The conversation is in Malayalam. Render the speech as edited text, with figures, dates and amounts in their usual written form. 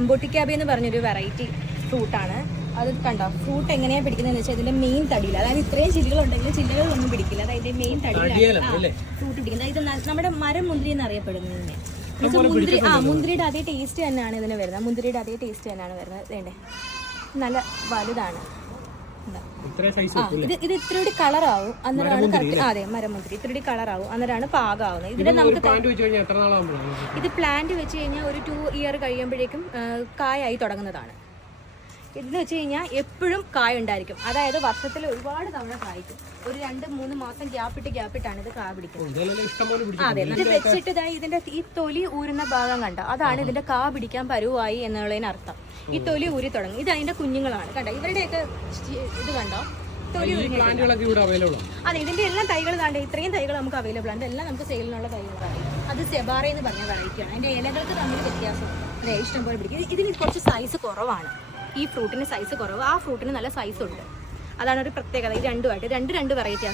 എംബോട്ടിക്കാബി എന്ന് പറഞ്ഞൊരു വെറൈറ്റി ഫ്രൂട്ടാണ്. അത് കണ്ടോ, ഫ്രൂട്ട് എങ്ങനെയാണ് പിടിക്കുന്നതെന്ന് വെച്ചാൽ ഇതിന്റെ മെയിൻ തടിയിൽ, അതായത് ഇത്രയും ചില്ലുകളുണ്ടെങ്കിൽ ചില്ലകളൊന്നും പിടിക്കില്ല, അതായത് ഇതിന്റെ മെയിൻ തടിയിലാണ് ഫ്രൂട്ട് പിടിക്കുന്നത്. ഇത് നമ്മുടെ മരം മുന്തിരി എന്നറിയപ്പെടുന്നതിനെ മുന്തിരി, മുന്തിരിയുടെ അതേ ടേസ്റ്റ് തന്നെയാണ് ഇതിന് വരുന്നത്. മുന്തിരിയുടെ അതേ ടേസ്റ്റ് തന്നെയാണ് വരുന്നത്. വേണ്ടേ, നല്ല വലുതാണ്. ഇത് ഇത്രയൂടി കളറാവും അന്നേരമാണ് കറക്റ്റ്. അതെ, മരമുന്തിരി ഇത്രയൂടി കളറാവും അന്നേരമാണ് പാകമാവുന്നത്. ഇതിനെ നമുക്ക് ഇത് പ്ലാന്റ് വെച്ച് കഴിഞ്ഞാൽ ഒരു 2 ഇയർ കഴിയുമ്പോഴേക്കും കായായി തുടങ്ങുന്നതാണ്. ഇതെന്ന് വെച്ച് കഴിഞ്ഞാൽ എപ്പോഴും കായ ഉണ്ടായിരിക്കും, അതായത് വർഷത്തിൽ ഒരുപാട് തവണ കായ്ക്കും. ഒരു 2-3 മാസം ഗ്യാപ്പിട്ടാണ് ഇത് കാ പിടിക്കുന്നത്. അതെ, ഇത് വെച്ചിട്ട് ഇതിന്റെ ഈ തൊലി ഊരുന്ന ഭാഗം കണ്ടോ, അതാണ് ഇതിന്റെ കാ പിടിക്കാൻ പരുവായി എന്നുള്ളതിനർത്ഥം. ഈ തൊലി ഊരി തുടങ്ങും. ഇത് അതിന്റെ കുഞ്ഞുങ്ങളാണ് കണ്ടോ, ഇവരുടെയൊക്കെ ഇത് കണ്ടോ, തൊലി ഊരി. അതെ, ഇതിന്റെ എല്ലാ തൈകൾ കണ്ടോ, ഇത്രയും തൈകൾ നമുക്ക് അവൈലബിൾ ആണ്. എല്ലാം നമുക്ക് സെയിലിനുള്ള തൈകളാണ്. അത് സെബാറ എന്ന് പറഞ്ഞ വെറൈറ്റിയാണ്. അതിന്റെ ഇലകൾക്ക് തമ്മിൽ വ്യത്യാസം അതെ, ഇഷ്ടം പോലെ പിടിക്കും. ഇതിന് കുറച്ച് സൈസ് കുറവാണ്. ഈ ഫ്രൂട്ടിന് സൈസ് കുറവ്, ആ ഫ്രൂട്ടിന് നല്ല സൈസ് ഉണ്ട്. അതാണ് ഒരു പ്രത്യേകത. ഈ രണ്ടുമായിട്ട് രണ്ട് വെറൈറ്റിയാണ്.